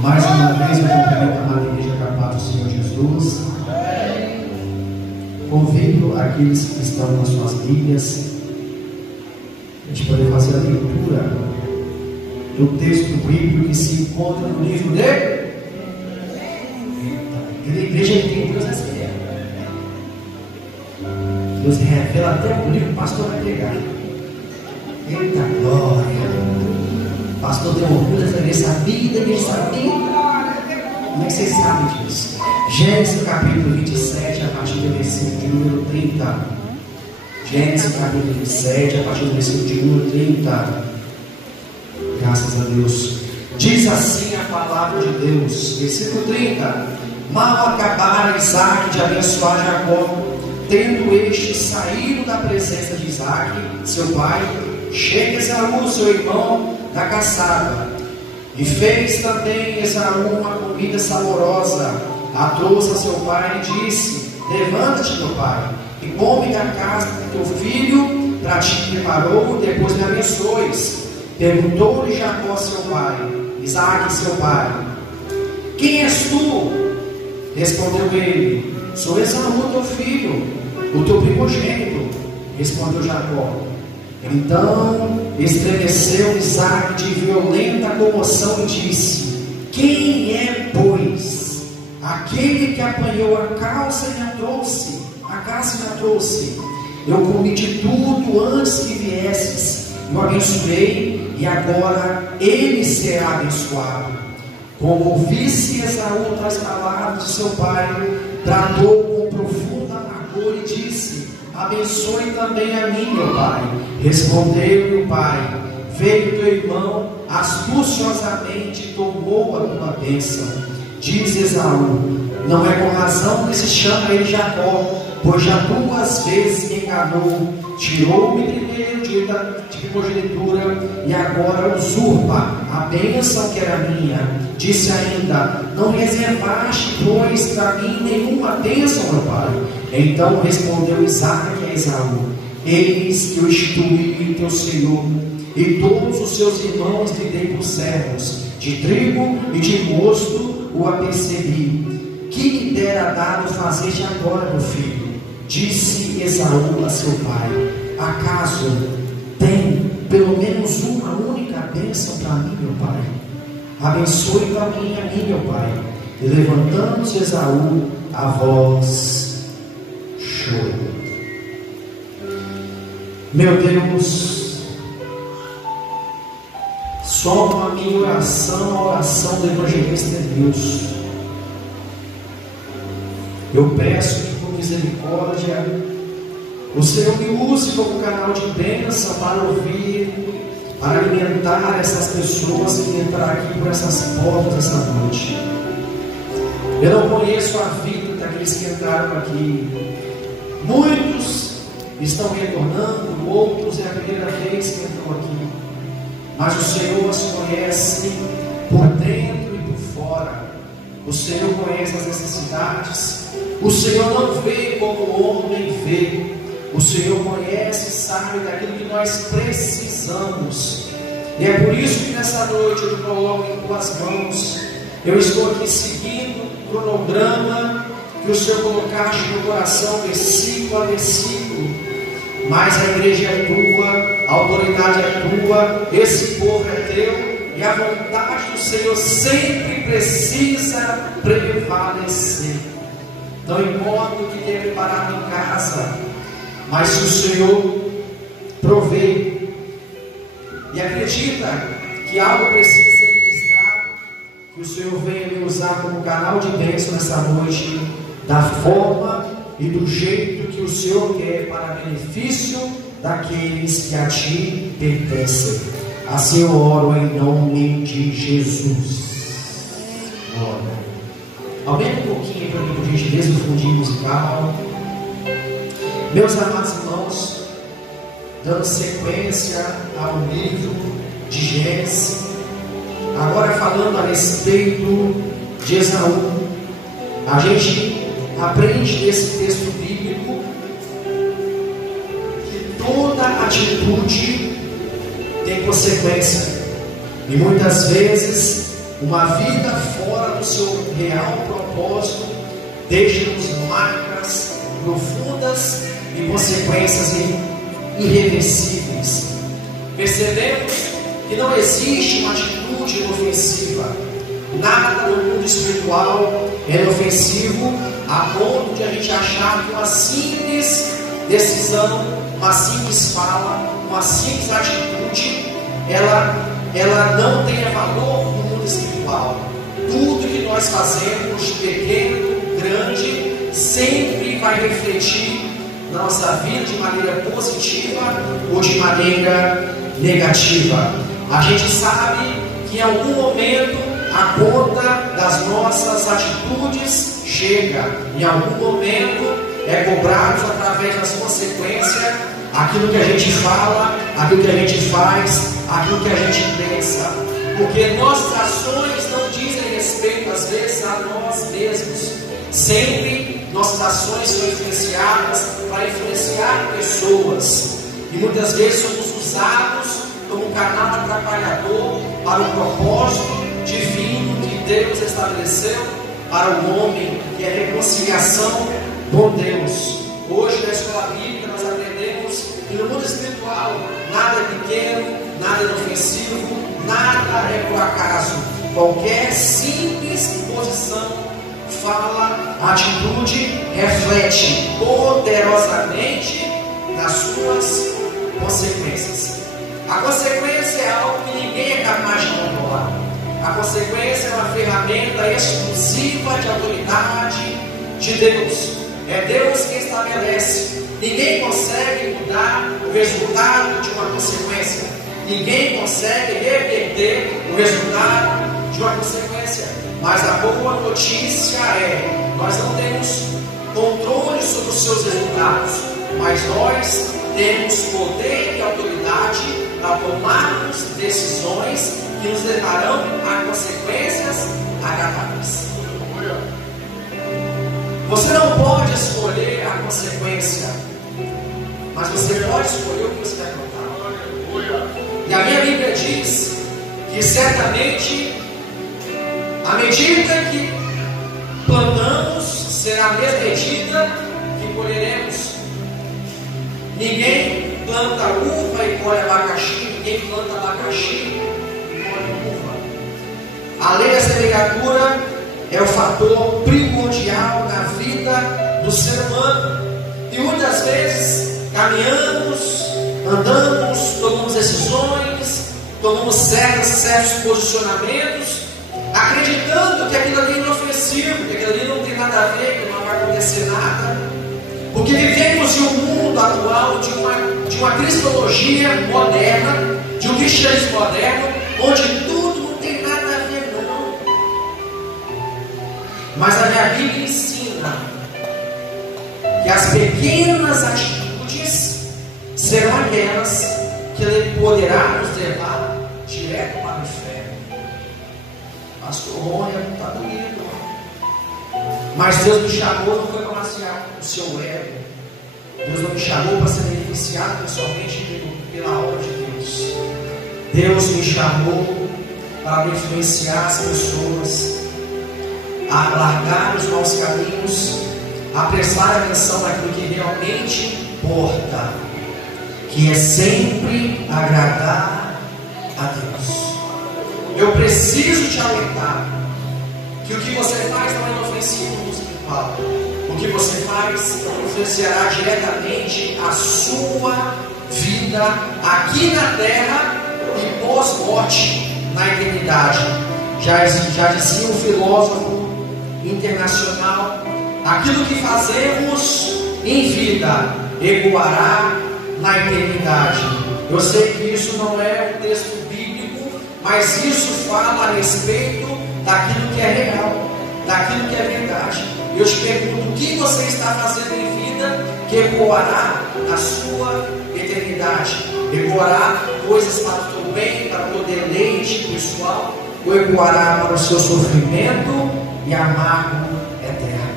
Mais uma vez eu cumprimento a amada igreja com a paz do Senhor Jesus. Convido aqueles que estão nas suas Bíblias a gente poder fazer a leitura do texto bíblico que se encontra no livro de igreja que Deus revela. Deus revela até o livro que o pastor vai pregar. Eita glória! O pastor deu orgulho dessa igreja, sabia. Como é que vocês sabem disso? Gênesis capítulo 27, a partir do versículo de número 30. Gênesis capítulo 27, a partir do versículo de número 30. Graças a Deus. Diz assim a palavra de Deus, versículo 30. Mal acabara Isaac de abençoar Jacó, tendo este saído da presença de Isaac, seu pai, chega Esaú, seu irmão, da caçada, e fez também Esaú uma comida saborosa, a trouxe a seu pai e disse: levanta-te, meu pai, e come da casa que teu filho para ti preparou, depois me abençoes. Perguntou-lhe Jacó seu pai, Isaac seu pai: quem és tu? Respondeu ele: sou Esaú teu filho, o teu primogênito. Respondeu Jacó. Então estremeceu Isaac de violenta comoção e disse: quem é, pois, aquele que apanhou a caça e me trouxe? Eu comi de tudo antes que viesses, eu abençoei, e agora ele será abençoado. Como ouvisse Esaú tais palavras de seu pai, tratou com profunda amargura e disse: abençoe também a mim, meu pai. Respondeu-lhe o pai: veio teu irmão, astuciosamente tomou a tua bênção. Diz Esaú: não é com razão que se chama ele Jacó, pois já 2 vezes me enganou, tirou-me primeiro de primogenitura, e agora usurpa a bênção que era minha. Disse ainda: não reservaste, pois, para mim nenhuma bênção, meu pai. Então respondeu Isaac a Esaú: eis que eu instituí teu senhor, e todos os seus irmãos lhe dei por servos, de trigo e de mosto o apercebi. Que lhe dera dado fazer-te agora, meu filho? Disse Esaú a seu pai: acaso tem pelo menos uma única bênção para mim, meu pai? Abençoe para mim a mim, meu pai. E levantando-se Esaú, a voz chorou. Meu Deus, só a minha oração, a oração do evangelista é Deus. Eu peço que por misericórdia o Senhor me use como canal de bênção para ouvir, para alimentar essas pessoas que entraram aqui por essas portas essa noite. Eu não conheço a vida daqueles que entraram aqui. Muitos estão retornando, outros é a primeira vez que entram aqui. Mas o Senhor os conhece por dentro e por fora. O Senhor conhece as necessidades. O Senhor não vê como o homem vê. O Senhor conhece e sabe daquilo que nós precisamos. E é por isso que nessa noite eu te coloco em tuas mãos. Eu estou aqui seguindo o cronograma que o Senhor colocaste no coração, versículo a versículo. Mas a igreja é tua, a autoridade é tua, esse povo é teu, e a vontade do Senhor sempre precisa prevalecer. Não importa o que tenha preparado em casa, mas se o Senhor provê e acredita que algo precisa ser ministrado, que o Senhor venha me usar como canal de bênção nessa noite, da forma e do jeito que o Senhor quer, para benefício daqueles que a ti pertencem. Assim eu oro em nome de Jesus. Glória. Aumenta um pouquinho para mim, por gentileza, o fundinho musical. Meus amados irmãos, dando sequência ao livro de Gênesis, agora falando a respeito de Esaú, a gente aprende nesse texto bíblico que toda atitude tem consequência, e muitas vezes Uma vida fora do seu real propósito deixa-nos marcas profundas e consequências irreversíveis. Percebemos que não existe uma atitude inofensiva. Nada no mundo espiritual é inofensivo a ponto de a gente achar que uma simples decisão, uma simples fala, uma simples atitude, ela não tenha valor no mundo espiritual. Tudo que nós fazemos, pequeno, grande, sempre vai refletir na nossa vida de maneira positiva ou de maneira negativa. A gente sabe que em algum momento a conta das nossas atitudes chega. Em algum momento é cobrado através das consequências aquilo que a gente fala, aquilo que a gente faz, aquilo que a gente pensa. Porque nossas ações não dizem respeito às vezes a nós mesmos. Sempre nossas ações são influenciadas para influenciar pessoas. E muitas vezes somos usados como um canal atrapalhador para o propósito divino que Deus estabeleceu para o homem, que é a reconciliação com Deus. Hoje na escola bíblica nós aprendemos que no mundo espiritual nada é pequeno, nada é inofensivo, nada é por acaso. Qualquer simples posição, fala, atitude reflete poderosamente nas suas consequências. A consequência é algo que ninguém é capaz de controlar. A consequência é uma ferramenta exclusiva de autoridade de Deus. É Deus quem estabelece. Ninguém consegue mudar o resultado de uma consequência. Ninguém consegue reverter o resultado de uma consequência. Mas a boa notícia é: nós não temos controle sobre os seus resultados, mas nós temos poder e autoridade para tomarmos decisões que nos levarão a consequências agradáveis. Você não pode escolher a consequência, mas você pode escolher o que você vai plantar. E a minha Bíblia diz que certamente a medida que plantamos será a mesma medida que colheremos. Ninguém planta uva e colhe abacaxi, ninguém planta abacaxi e colhe uva. A lei da semeadura é o fator primordial na vida do ser humano. E muitas vezes caminhamos, andamos, tomamos decisões, tomamos certos posicionamentos, acreditando que aquilo ali é inofensivo, que aquilo ali não tem nada a ver, que não vai acontecer nada. Porque vivemos em um mundo atual de uma cristologia moderna, de um cristianismo moderno, onde tudo não tem nada a ver, não. Mas a minha Bíblia ensina que as pequenas atitudes serão aquelas que Ele poderá nos levar direto para o inferno. Pastor Rony, está doído. Mas Deus me chamou não foi para maciar o seu ego. Deus não me chamou para ser beneficiado pessoalmente pela obra de Deus. Deus me chamou para influenciar as pessoas a largar os maus caminhos, a prestar atenção naquilo que realmente importa, que é sempre agradar a Deus. Eu preciso te alertar que o que você faz não é inofensivo no espiritual. O que você faz influenciará diretamente a sua vida aqui na terra e pós-morte na eternidade. Já dizia um filósofo internacional: aquilo que fazemos em vida ecoará na eternidade. Eu sei que isso não é um texto bíblico, mas isso fala a respeito daquilo que é real, daquilo que é verdade. Eu te pergunto: o que você está fazendo em vida que ecoará na sua eternidade? Ecoará coisas para o teu bem, para o teu deleite pessoal, ou ecoará para o seu sofrimento e amargo eterno?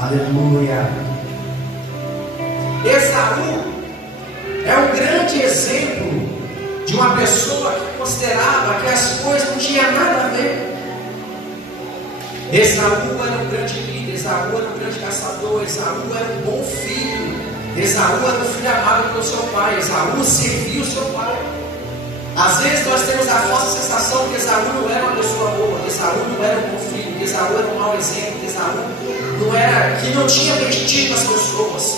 Aleluia. Esaú é um grande exemplo de uma pessoa que considerava que as coisas não tinham nada a ver Esaú era um grande líder, Esaú era um grande caçador, Esaú era um bom filho, Esaú era um filho amado pelo seu pai, Esaú servia o seu pai. Às vezes nós temos a falsa sensação que Esaú não era uma pessoa boa, que Esaú não era um bom filho, que Esaú era um mau exemplo, que Esaú não era, que não tinha prestígio nas pessoas.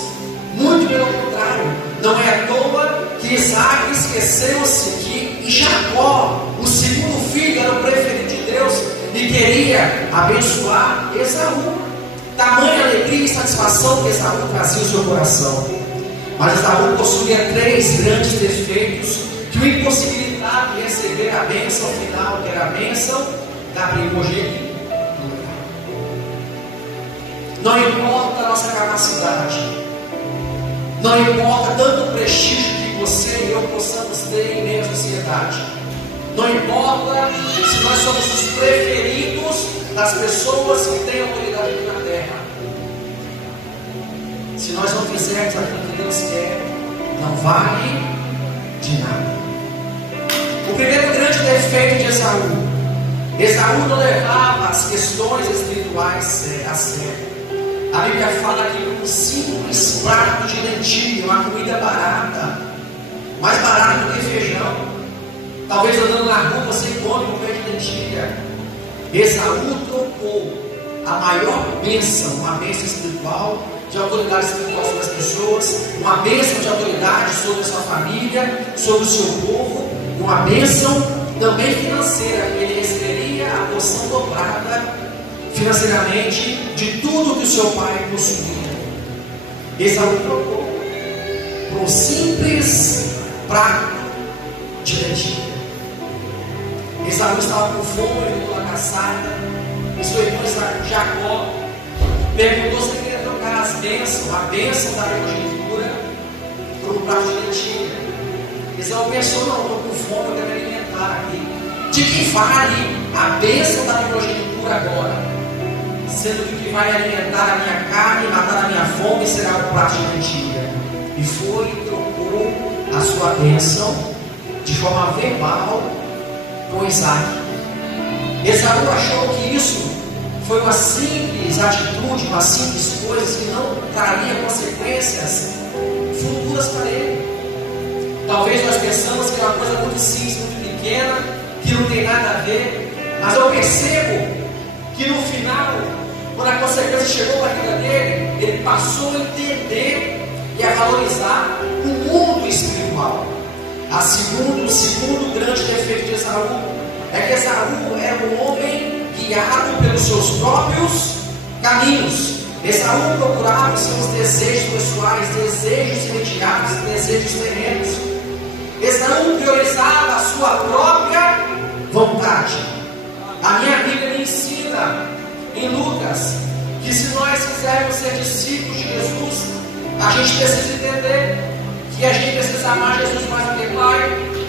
Muito pelo contrário, não é à toa que Isaac esqueceu-se que Jacó, o segundo filho, era o preferido de Deus e queria abençoar Esaú. Tamanha alegria e satisfação que Esaú trazia ao seu coração. Mas Esaú possuía 3 grandes defeitos que o impossibilitavam de receber a bênção final, que era a bênção da primogenitura. Não importa a nossa capacidade, não importa tanto o prestígio que você e eu possamos ter em meio à sociedade, não importa se nós somos os preferidos das pessoas que têm autoridade aqui na terra, se nós não fizermos aquilo que Deus quer, não vale de nada. O primeiro grande defeito de Esaú não levava as questões espirituais a sério. A Bíblia fala que um simples prato de lentilha, uma comida barata, mais barata do que feijão. Talvez andando na rua você come um pé de lentilha. Esaú trocou a maior bênção, uma bênção espiritual, de autoridade espiritual sobre as pessoas, uma bênção de autoridade sobre a sua família, sobre o seu povo, uma bênção também financeira. Ele receberia a porção dobrada financeiramente de tudo que o seu pai possuía. Esaú trocou por um simples prato de lentilha. Esaú estava com fome, voltou à caçada, e seu irmão Jacó perguntou se ele queria trocar as bênçãos, a bênção da primogenitura, por um prato de lentilha. Esaú pensou: não, estou com fome, eu quero me alimentar aqui. De que vale a bênção da primogenitura agora? Sendo que o que vai alimentar a minha carne e matar a minha fome será um prato de lentilha. E foi e trocou a sua bênção de forma verbal com Isaac. Esaú achou que isso foi uma simples atitude, uma simples coisa que não traria consequências futuras para ele. Talvez nós pensamos que é uma coisa muito simples, muito pequena, que não tem nada a ver, mas eu percebo que no final, quando a consequência chegou para a vida dele, ele passou a entender e a valorizar o mundo espiritual. O segundo grande defeito de Esaú é que Esaú era um homem guiado pelos seus próprios caminhos. Esaú procurava os seus desejos pessoais, desejos imediatos, desejos terrenos. Esaú priorizava a sua própria vontade. A minha Bíblia me ensina em Lucas que se nós quisermos ser discípulos de Jesus, a gente precisa entender que a gente precisa amar Jesus mais do que pai,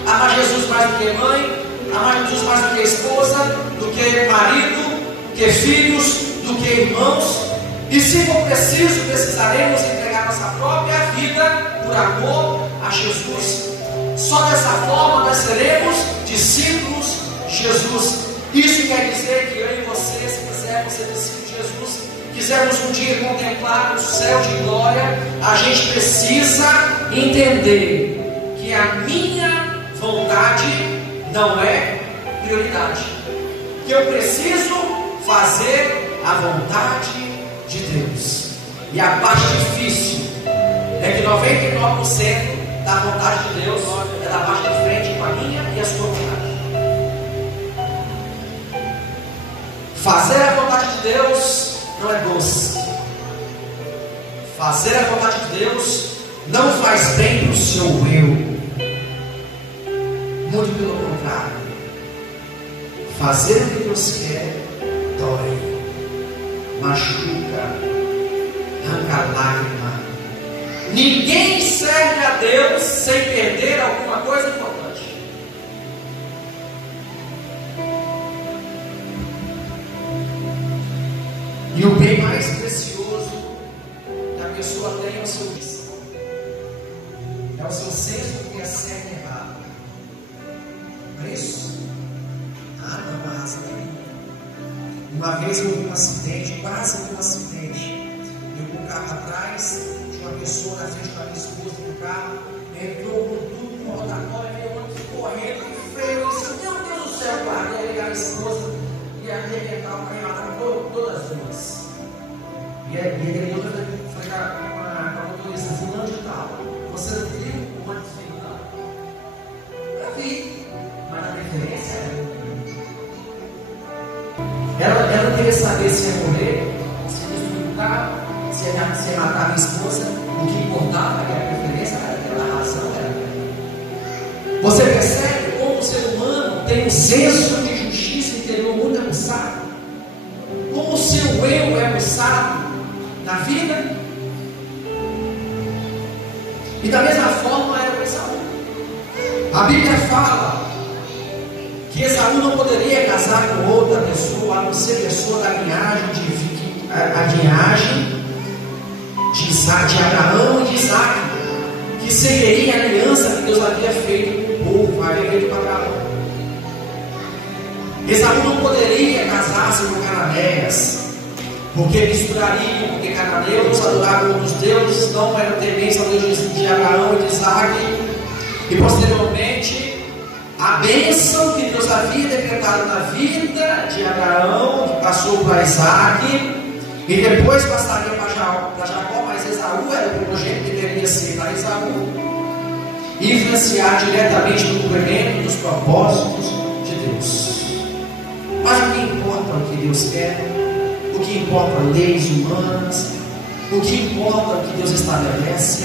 amar Jesus mais do que mãe, amar Jesus mais do que esposa, do que marido, do que filhos, do que irmãos. E se for preciso, precisaremos entregar nossa própria vida por amor a Jesus. Só dessa forma nós seremos discípulos de Jesus. Isso quer dizer que eu e você, se quisermos ser discípulos de Jesus, quisermos um dia contemplar o céu de glória, a gente precisa entender que a minha vontade não é prioridade, que eu preciso fazer a vontade de Deus. E a parte difícil é que 99% da vontade de Deus é da parte de frente com a minha e a sua vontade. Fazer a vontade de Deus não é doce. Fazer a vontade de Deus não faz bem para o seu eu. Muito pelo contrário. Fazer o que Deus quer dói, machuca, arranca lágrima. Ninguém serve a Deus sem perder alguma coisa importante. E o bem mais precioso que a pessoa tem é o seu coração, é o seu senso do que é certo e errado. Não é isso? Ah, não, mas Uma vez eu vi um acidente, quase um acidente. Eu com o carro atrás, tinha uma pessoa na frente da minha esposa no carro, entrou com tudo com rotatória, meu ônibus correndo, freio, eu disse, meu Deus do céu, para ligar a esposa e arrebentar o carro, matar todas as duas. E aí eu falei com a motorista, fulano de tal, você não viu o ônibus vindo não? Eu vi, mas na preferência ela queria saber se ia morrer, se ia destruir o carro, se ia matar a minha esposa. O que importava era a preferência, era a razão. Você percebe como o ser humano tem um senso de justiça interior muito aguçado? Como o seu eu é aguçado na vida? E da mesma forma era o Esaú. A Bíblia fala que Esaú não poderia casar com outra pessoa, a não ser pessoa da linhagem de Abraão e de Isaac, que seguiria a aliança que Deus havia feito com o povo, havia feito com Abraão. Esaú não poderia casar-se com cananéias, porque misturariam, porque cananeus adoravam outros deuses, não eram tementes ao Deus de Abraão e de Isaac, e posteriormente a bênção que Deus havia decretado na vida de Abraão, que passou para Isaac, e depois passaria para Jacó, mas Esaú era o primogênito que deveria ser para Esaú, e influenciar diretamente no cumprimento dos propósitos de Deus. Mas o que importa o que Deus quer, o que importa leis humanas, o que importa o que Deus estabelece,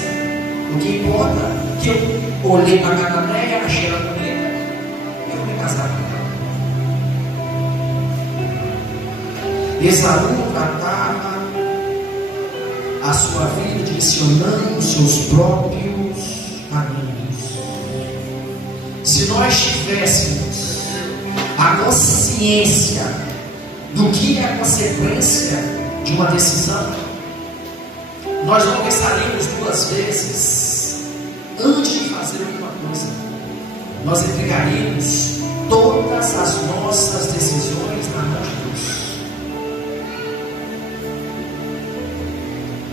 o que importa que eu olhei para a cananeia, achei ela bonita, casar com ela. Esaú tratava a sua vida direcionando os seus próprios caminhos. Se nós tivéssemos a consciência do que é a consequência de uma decisão, nós não pensaríamos duas vezes antes de fazer alguma coisa. Nós entregaríamos todas as nossas decisões na mão de Deus.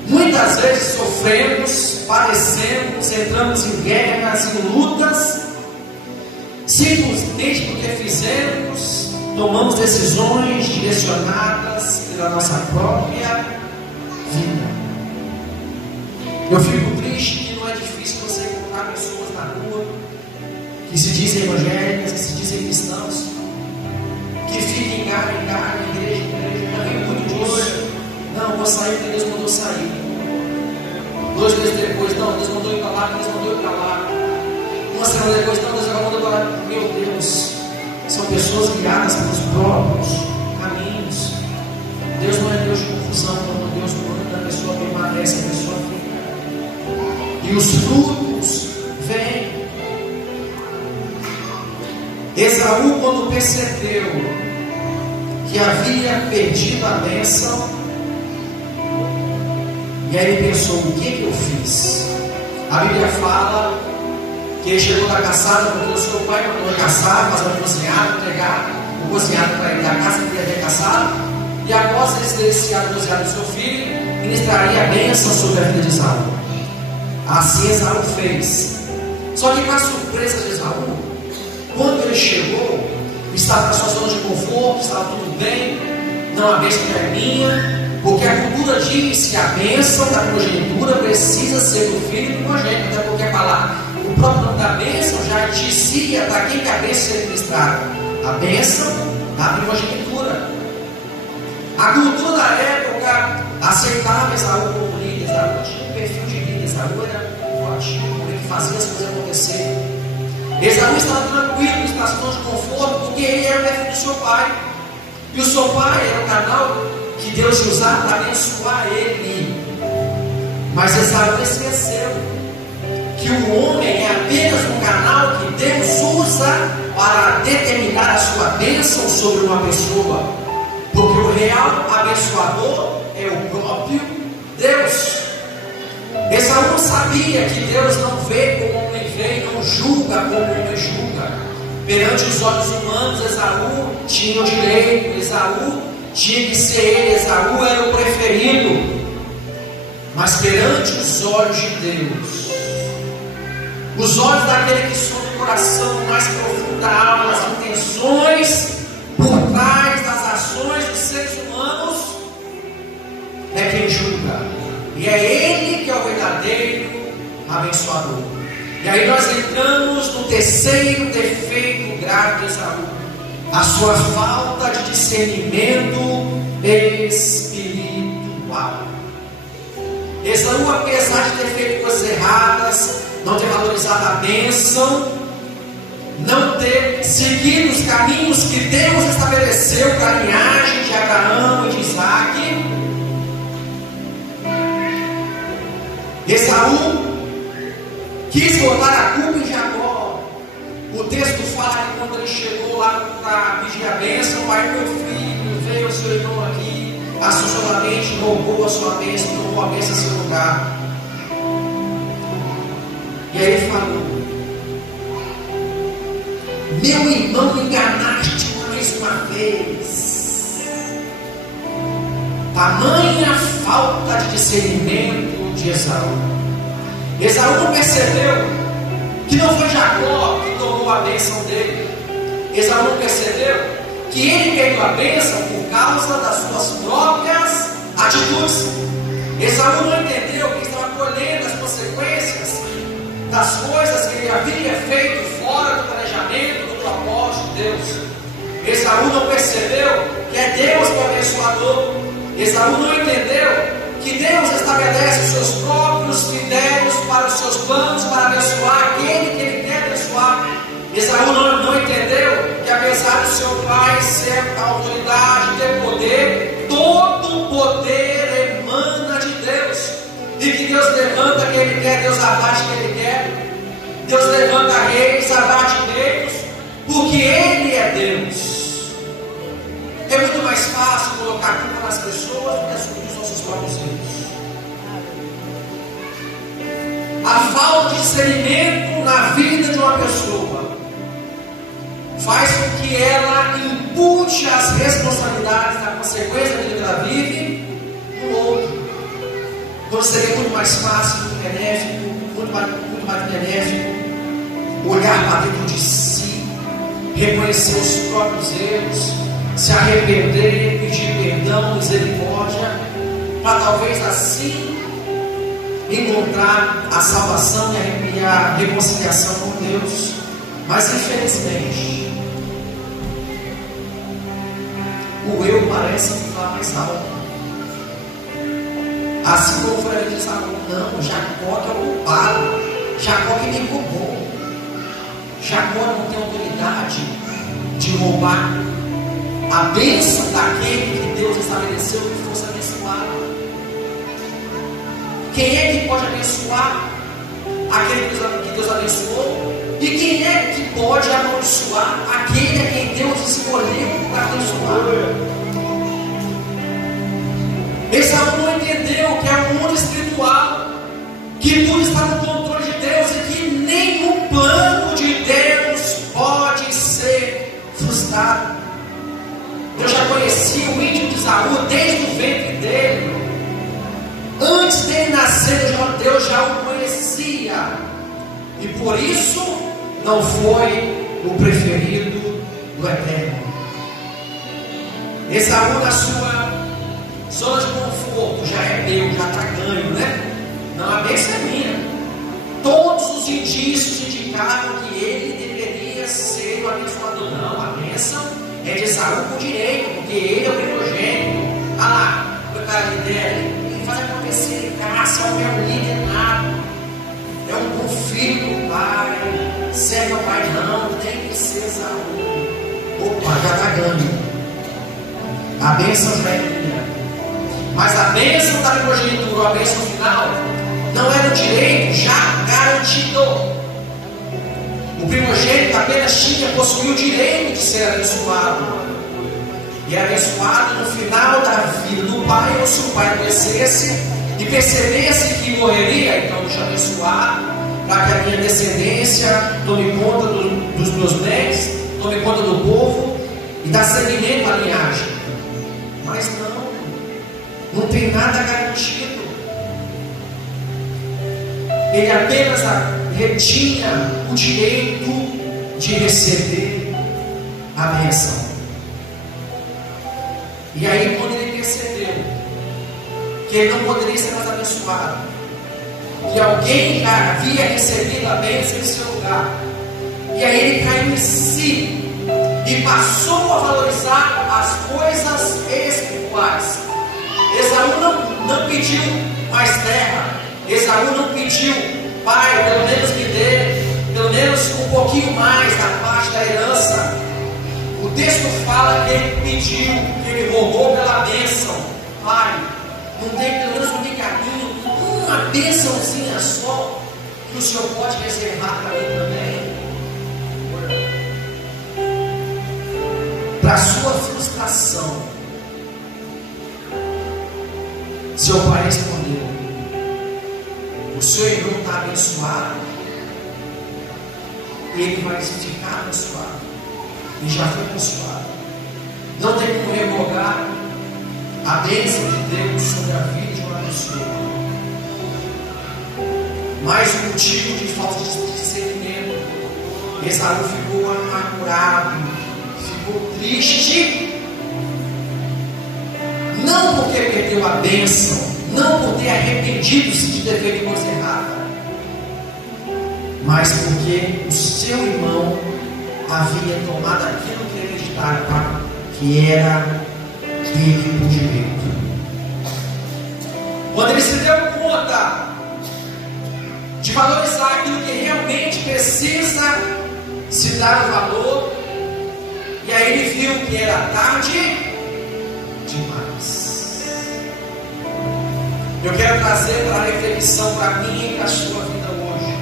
Muitas vezes sofremos, padecemos, entramos em guerras, em lutas, simplesmente porque fizemos, tomamos decisões direcionadas pela nossa própria vida. Eu fico triste que não é difícil você encontrar pessoas na rua que se dizem evangélicas, que se dizem cristãos, que ficam em galho, igreja, já vem muito disso. Não, vou sair porque Deus mandou sair. 2 meses depois, não, Deus mandou ir para lá, Deus mandou ir para lá. Uma semana depois, não, Deus agora mandou para lá. Meu Deus, são pessoas guiadas pelos próprios caminhos. Deus não é Deus de confusão, não. Deus manda, a pessoa permanece, a pessoa fica. E os frutos vêm. Esaú, quando percebeu que havia perdido a bênção, e aí ele pensou, o que eu fiz? A Bíblia fala que ele chegou da caçada, porque o seu pai mandou caçar, fazer um cozinhado, entregar o cozinhado para ele da casa que ele havia caçado, e após ele ter iniciado o cozinhado do seu filho, ministraria a bênção sobre a vida de Esaú. Assim Esaú fez. Só que, para surpresa de Esaú, quando ele chegou, estava na sua zona de conforto, estava tudo bem, não, a bênção não é minha, porque a cultura diz que a bênção da primogenitura precisa ser do filho primogênito, até porque a palavra, o próprio nome da bênção já dizia para quem que a bênção seria ministrada, a bênção da primogenitura. A cultura da época aceitava Esaú como líder. Esaú tinha um perfil de líder, Esaú era forte, que fazia as coisas acontecerem. Esaú estava tranquilo, estava em situação de conforto, porque ele era o filho do seu pai. E o seu pai era o canal que Deus ia usar para abençoar ele. Mas Esaú esqueceu que o homem é apenas um canal que Deus usa para determinar a sua bênção sobre uma pessoa. Porque o real abençoador é o próprio Deus. Esaú sabia que Deus não vê como o homem vê, não julga como o homem julga. Perante os olhos humanos, Esaú tinha o direito, Esaú tinha que ser ele. Esaú era o preferido, mas perante os olhos de Deus, os olhos daquele que sonda o coração mais profundo da alma, as intenções por trás das ações dos seres humanos, é quem julga, e é ele que é o verdadeiro abençoador. E aí nós entramos no terceiro defeito grave de Esaú: a sua falta de discernimento espiritual. Esaú, apesar de ter feito coisas erradas, não ter valorizado a bênção, não ter seguido os caminhos que Deus estabeleceu para a linhagem de Abraão e de Isaac, Esaú quis botar a culpa em Jacó. O texto fala que quando ele chegou lá para pedir a bênção, pai, meu filho, veio o seu irmão aqui, assustadamente roubou a sua bênção, tomou a bênção em seu lugar. E aí ele falou: meu irmão, me enganaste mais uma vez. Tamanha falta de discernimento de Esaú. Esaú não percebeu que não foi Jacó que tomou a bênção dele. Esaú não percebeu que ele perdeu a bênção por causa das suas próprias atitudes. Esaú não entendeu que estava colhendo as consequências das coisas que ele havia feito fora do planejamento, do propósito de Deus. Esaú não percebeu que é Deus que é o abençoador. Esaú não entendeu que Deus estabelece os seus próprios critérios para os seus planos, para abençoar aquele que Ele quer abençoar. Esaú não entendeu que, apesar do seu pai ser a autoridade, ter poder, todo o poder emana de Deus, e que Deus levanta quem Ele quer, Deus abate quem Ele quer. Deus levanta reis, abate reinos, porque Ele é Deus. É muito mais fácil colocar a culpa nas pessoas do que assumir os nossos próprios erros. A falta de discernimento na vida de uma pessoa faz com que ela impute as responsabilidades da consequência da vida que ela vive no outro. Quando seria muito mais fácil, muito benéfico, muito mais benéfico, olhar para dentro de si, reconhecer os próprios erros, se arrepender, pedir perdão, misericórdia, para talvez assim encontrar a salvação e a reconciliação com Deus. Mas infelizmente o eu parece que fala mais alto. Assim como foi a gente disse: não, Jacó que é o culpado, Jacó que me roubou, Jacó não tem autoridade de roubar a bênção daquele que Deus estabeleceu que fosse abençoado. Quem é que pode abençoar aquele que Deus abençoou? E quem é que pode amaldiçoar aquele a quem Deus escolheu para abençoar? Esaú não entendeu que é um mundo espiritual, que tudo está no controle de Deus e que nenhum plano de Deus pode ser frustrado. Deus já conhecia o íntimo de Esaú desde o ventre dele. Antes dele nascer, Deus já o conhecia. E por isso não foi o preferido do Eterno. Esaú, na sua zona de conforto, já é meu, já está ganho, né? Não, a bênção é minha. Todos os indícios indicavam que ele deveria ser o abençoador. Não, a bênção é de Esaú por direito, porque ele é o primogênito. Ah lá, o cara dele, ele faz acontecer, ele caça, é um líder nato, é um bom filho do pai, serve ao pai, não, tem que ser Esaú. Opa, já está ganho. A bênção já é minha. Mas a bênção da primogenitura, a bênção final, não era um direito já garantido. O primogênito apenas possuía o direito de ser abençoado. E abençoado no final da vida do pai, ou se o pai conhecesse e percebesse que morreria, então deixa abençoar, para que a minha descendência tome conta dos meus bens, tome conta do povo e dá seguimento à linhagem. ele apenas retinha o direito de receber a bênção. E aí, quando ele percebeu que ele não poderia ser mais abençoado, que alguém já havia recebido a bênção em seu lugar, e aí ele caiu em si e passou a valorizar as coisas espirituais. Esaú não pediu mais terra. Esaú não pediu: pai, pelo menos me dê, pelo menos um pouquinho mais da parte da herança. O texto fala que ele pediu, que ele rogou pela bênção. Pai, não tem pelo menos um bicadinho, uma bênçãozinha só, que o Senhor pode reservar para mim também? Para sua frustração, seu pai respondeu: o seu irmão está abençoado, ele vai ficar abençoado, e já foi abençoado. Não tem como revogar a bênção de Deus sobre a vida de uma pessoa. Mais um motivo de falta de discernimento. Esaú ficou amargurado, ficou triste, não porque perdeu a bênção, não por ter arrependido-se de ter feito coisa errada, mas porque o seu irmão havia tomado aquilo que ele acreditava que era dele por direito. Quando ele se deu conta de valorizar aquilo que realmente precisa se dar o valor, e aí ele viu que era tarde demais. Eu quero trazer para a reflexão para mim e para a sua vida hoje.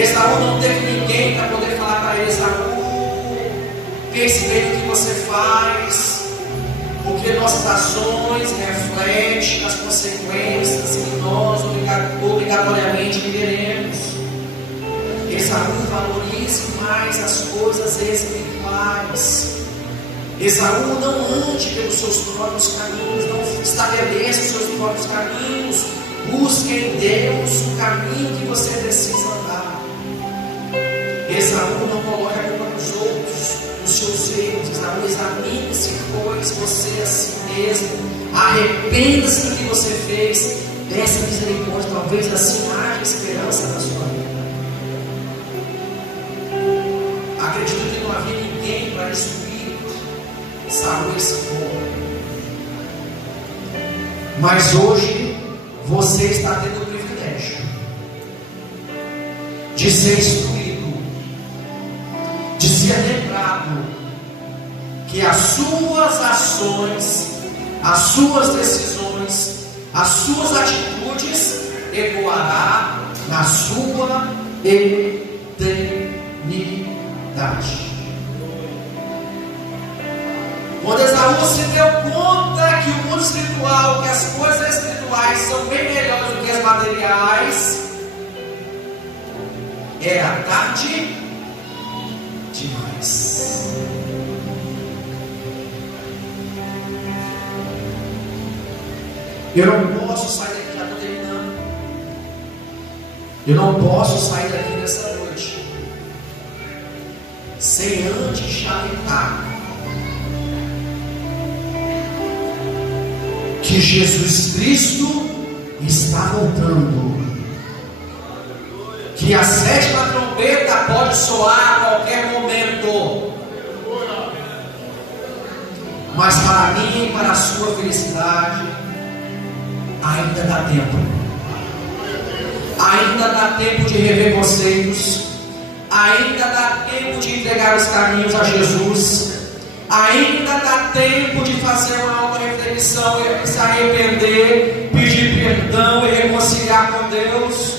Esaú não teve ninguém para poder falar para ele: Esaú, pense bem no que você faz, porque nossas ações refletem as consequências que nós obrigatoriamente viveremos. Esaú, valorize mais as coisas espirituais. Esaú, não ande pelos seus próprios caminhos, não estabeleça os seus próprios caminhos. Busque em Deus o caminho que você precisa andar. Esaú, não coloque a culpa nos outros, nos seus erros. Esaú, examine-se, pois, você a si mesmo. Arrependa-se do que você fez. Peça misericórdia, talvez assim haja esperança na sua vida. Acredito que não havia ninguém para instruir Saul esse povo. Mas hoje você está tendo o privilégio de ser instruído, de ser lembrado que as suas ações, as suas decisões, as suas atitudes ecoará na sua eternidade. Quando Esaú se deu conta que o mundo espiritual, que as coisas espirituais são bem melhores do que as materiais, era tarde demais. Eu não posso sair daqui, já estou terminando. Eu não posso sair daqui nessa noite sem antes chavetar que Jesus Cristo está voltando, que a sétima trombeta pode soar a qualquer momento, mas para mim e para a sua felicidade ainda dá tempo. Ainda dá tempo de rever conceitos, ainda dá tempo de entregar os caminhos a Jesus, ainda dá tempo de fazer uma auto-reflexão, se arrepender, pedir perdão e reconciliar com Deus.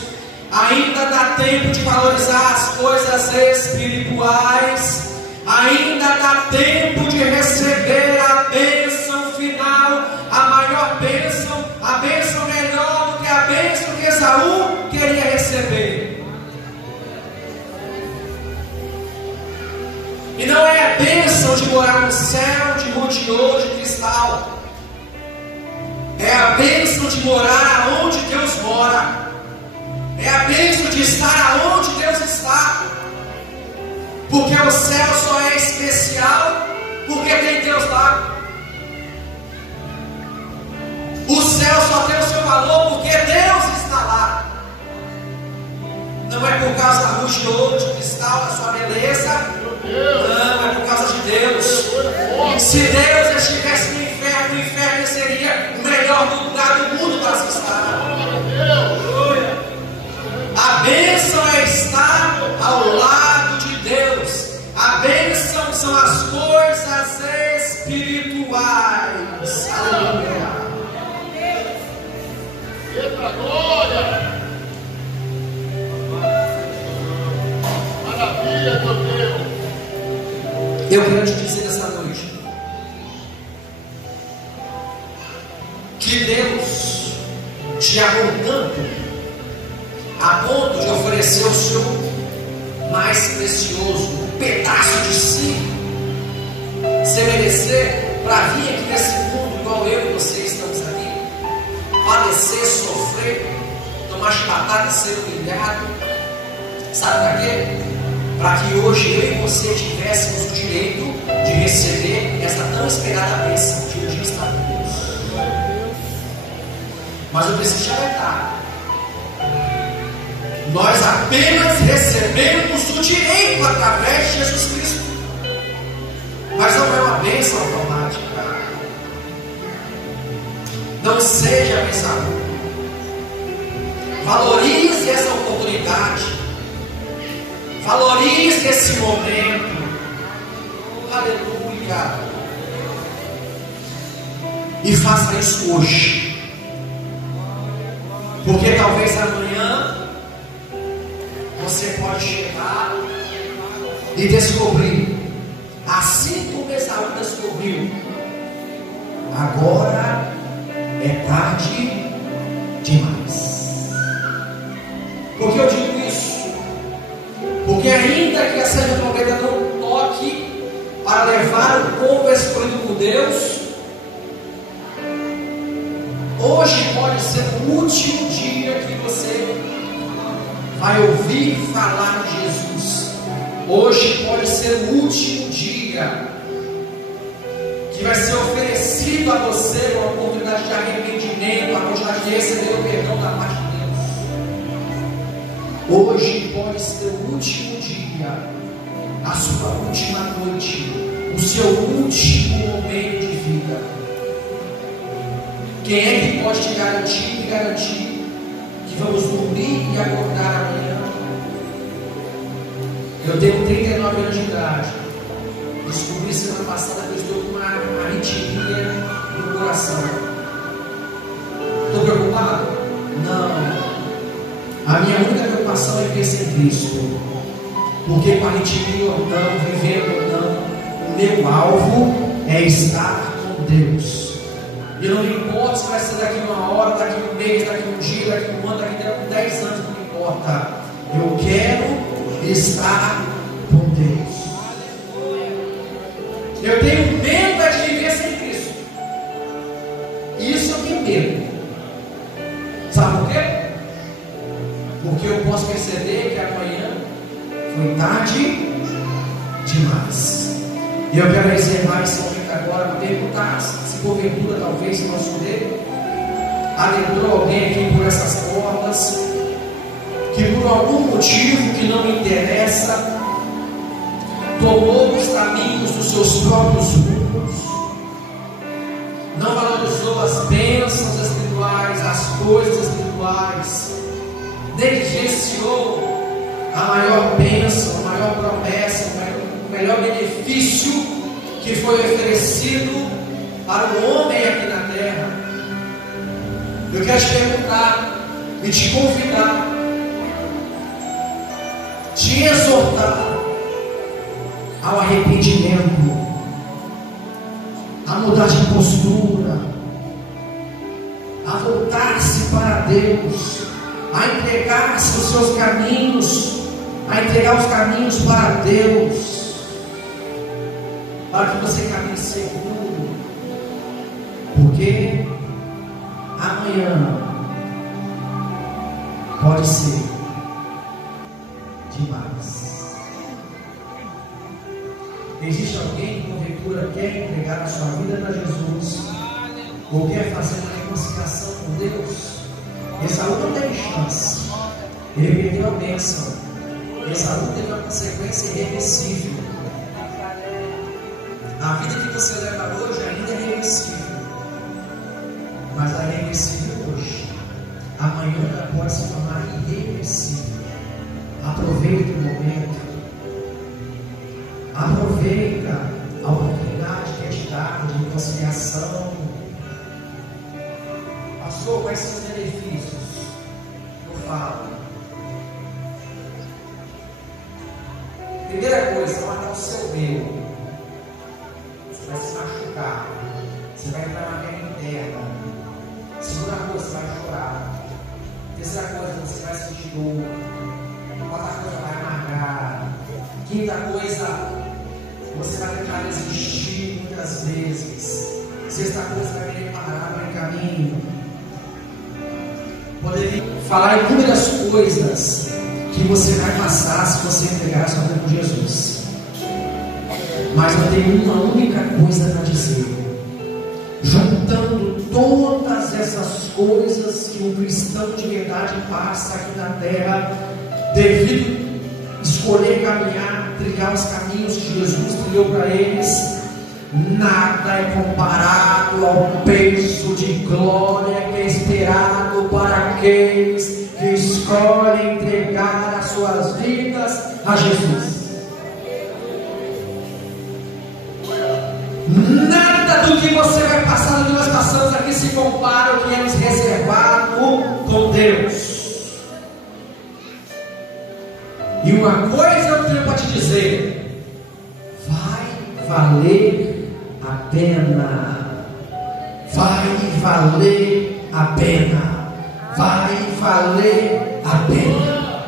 Ainda dá tempo de valorizar as coisas espirituais. Ainda dá tempo de receber a bênção final, a maior bênção, a bênção melhor do que a bênção que Esaú queria receber. E não é a bênção de morar no céu de monte de ouro, de cristal. É a bênção de morar onde Deus mora. É a bênção de estar aonde Deus está. Porque o céu só é especial porque tem Deus lá. O céu só tem o seu valor porque Deus está lá. Não é por causa da luz de ouro, de cristal, da sua beleza. Não, é por causa de Deus. Se Deus estivesse no inferno seria o melhor lugar do mundo para se estar. A bênção é estar ao lado de Deus. A bênção são as coisas espirituais. Aleluia. Eita glória! Maravilha, meu Deus! Eu quero te dizer essa noite que Deus te amou tanto a ponto de oferecer o seu mais precioso, um pedaço de si, sem merecer, para vir aqui nesse mundo, igual eu e você estamos aqui, padecer, sofrer, tomar chibatada, ser humilhado. Sabe para quê? Para que hoje eu e você tivéssemos o direito de receber essa tão esperada bênção que um dia está com Deus. Mas eu preciso te alertar. Nós apenas recebemos o direito através de Jesus Cristo. Mas não é uma bênção automática. Não seja pensador. Valorize essa oportunidade. Valorize esse momento. Aleluia. E faça isso hoje. Porque talvez amanhã você pode chegar e descobrir, assim como Esaú descobriu, agora é tarde demais. Por que eu digo isso? Porque ainda que a sede trombeta não toque para levar o povo escolhido por Deus, hoje pode ser o último dia que você vai ouvir falar de Jesus. Hoje pode ser o último dia que vai ser oferecido a você uma oportunidade de arrependimento, a oportunidade de receber o perdão da parte de Deus. Hoje pode ser o último dia, a sua última noite, o seu último momento de vida. Quem é que pode te garantir que vamos dormir e acordar amanhã? Eu tenho 39 anos de idade. Descobri semana passada que eu estou com uma arritmia no coração. Estou preocupado? Não. A minha única preocupação é ver sem Cristo. Porque com arritmia ou não, vivendo ou não, o meu alvo é estar com Deus. E não me importa se vai ser daqui uma hora, daqui um mês, daqui um dia, daqui um ano, daqui 10 anos, não me importa. Eu quero estar com Deus. Eu tenho medo de viver sem Cristo. Isso eu tenho medo. Sabe por quê? Porque eu posso perceber que amanhã foi tarde demais. E eu quero reservar esse momento agora para perguntar se porventura, talvez, se nosso Deus adentrou alguém aqui por essas portas, que por algum motivo que não me interessa, tomou os caminhos dos seus próprios rumos, não valorizou as bênçãos espirituais, as coisas espirituais, negligenciou a maior bênção, a maior promessa, o melhor benefício que foi oferecido para o homem aqui na terra. Eu quero te perguntar e te convidar, te exortar ao arrependimento, a mudar de postura, a voltar-se para Deus, a entregar-se os seus caminhos, a entregar os caminhos para Deus, para que você caminhe seguro, porque amanhã pode ser entregar a sua vida para Jesus, ou quer fazer uma reconciliação com Deus, Esaú não teve chance. Ele perdeu a bênção. Esaú teve uma consequência irreversível. A vida que você leva hoje ainda é reversível, mas ela é reversível hoje. Amanhã ela pode se tornar irreversível. Aproveite o momento. Aproveita a oportunidade que é te dada de reconciliação. Pastor, quais são os benefícios? Eu falo. Primeira coisa, matar o seu eu. Você vai se machucar. Você vai entrar na guerra interna. Segunda coisa, você vai chorar. Terceira coisa, você vai sentir dor. Quarta coisa, vai amargar. Quinta coisa, você vai tentar desistir muitas vezes. Sexta coisa, você vai querer parar no caminho. Poderia falar inúmeras coisas que você vai passar se você entregar a sua vida com Jesus. Mas eu tenho uma única coisa para dizer. Juntando todas essas coisas que um cristão de verdade passa aqui na terra, devido escolher caminhar, trilhar os caminhos que Jesus trilhou para eles, nada é comparado ao peso de glória que é esperado para aqueles que escolhem entregar as suas vidas a Jesus. Nada do que você vai passar, do que nós passamos aqui, se compara ao que é nos reservado com Deus. E uma coisa eu tenho para te dizer: vai valer a pena. Vai valer a pena. Vai valer a pena.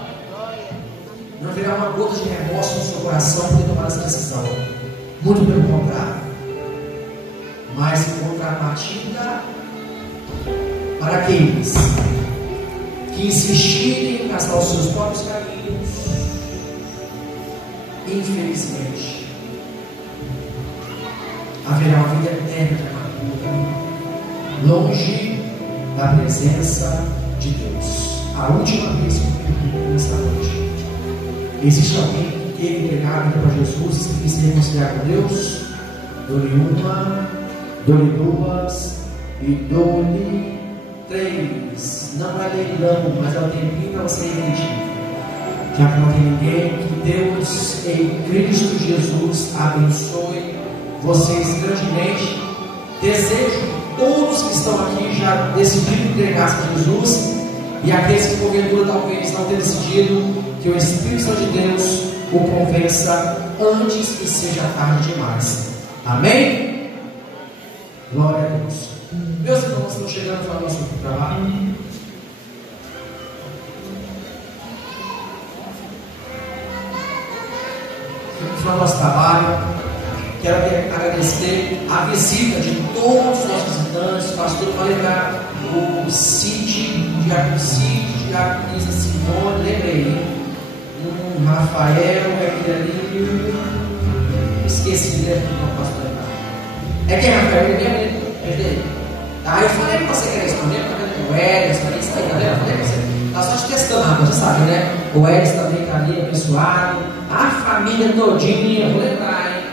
Não virá uma gota de remorso no seu coração por tomar essa decisão. Muito pelo contrário. Mas em contrapartida, para aqueles que insistirem em gastar os seus próprios caminhos, infelizmente, haverá uma vida eterna de amargura, longe da presença de Deus. A última vez que eu pergunto nessa noite: existe alguém que quer entregar a vida para Jesus, que quis se reconciliar com Deus? Dou-lhe uma, dou-lhe duas e dou-lhe três. Não é leilão, mas é o tempinho para você refletir. Já que não tem ninguém, que Deus em Cristo Jesus abençoe vocês grandemente. Desejo que todos que estão aqui já decidiram entregar-se a Jesus, e aqueles que porventura talvez não tenham decidido, que o Espírito Santo de Deus o convença antes que seja tarde demais. Amém? Glória a Deus. Meus irmãos, estão chegando para o nosso trabalho. No nosso trabalho, quero agradecer a visita de todos os nossos visitantes. Pastor, para lembrar o Cid, Diácono Isa Simone, lembrei, Rafael, aquele ali, esqueci dele, não posso lembrar. É quem, Rafael? É dele. Aí eu falei para você que era responder, o Elis também está aí, tá vendo? Eu falei para você, está só te testando, você sabe, né? O Elis também está ali, abençoado, a família todinha, vou lembrar, hein?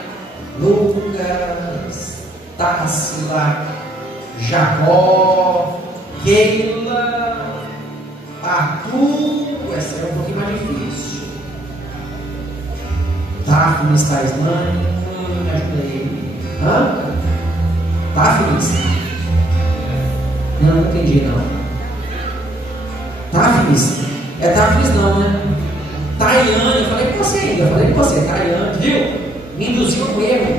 Lucas, Tássila, Jacó, Keila, Arthur. Essa é um pouquinho mais difícil. Tá feliz, Taismane? Me ajuda aí. Hã? Tá feliz? Não entendi não. Tá feliz? Tá feliz não, né? Tayane, eu falei com você ainda, Tayane, viu? Me induziu ao erro.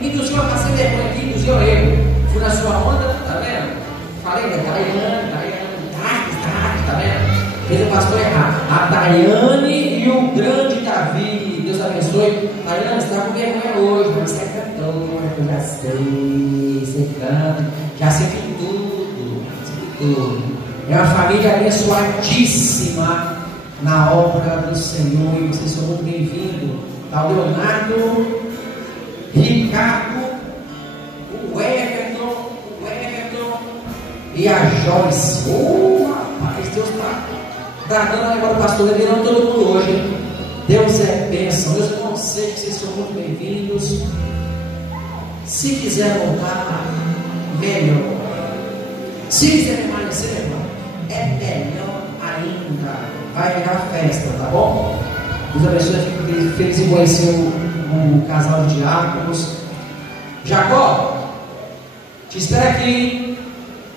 Me induziu a fazer vergonha aqui, induziu ao erro. Fui na sua onda, tá vendo? Falei, Tayane, tá vendo? Fez o pastor errar. A Tayane e o grande Davi. Deus abençoe. Tayane, você está com vergonha hoje, mas você é cantor, eu já sei. Você canta, já sei de tudo. É uma família abençoadíssima na obra do Senhor. E vocês são muito bem-vindos. Tá o Leonardo, Ricardo, o Everton e a Joyce. Rapaz, Deus está dando agora o pastor, liberando todo mundo hoje, hein? Deus é bênção. Meus irmãos, sei que vocês são muito bem-vindos. Se quiser voltar, melhor. Se quiser permanecer, meu irmão, é melhor ainda. Vai virar festa, tá bom? Deus abençoe, fico feliz em conhecer o casal de diáconos. Jacó, te espero aqui.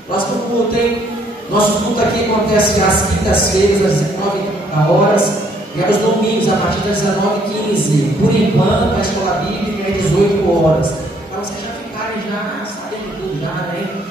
Próximo culto, hein? Nosso culto aqui acontece às quintas-feiras, às 19h30, e aos domingos, a partir das 19h15. Por enquanto, a escola bíblica é 18 horas. Para vocês já ficarem já sabendo tudo, já, né?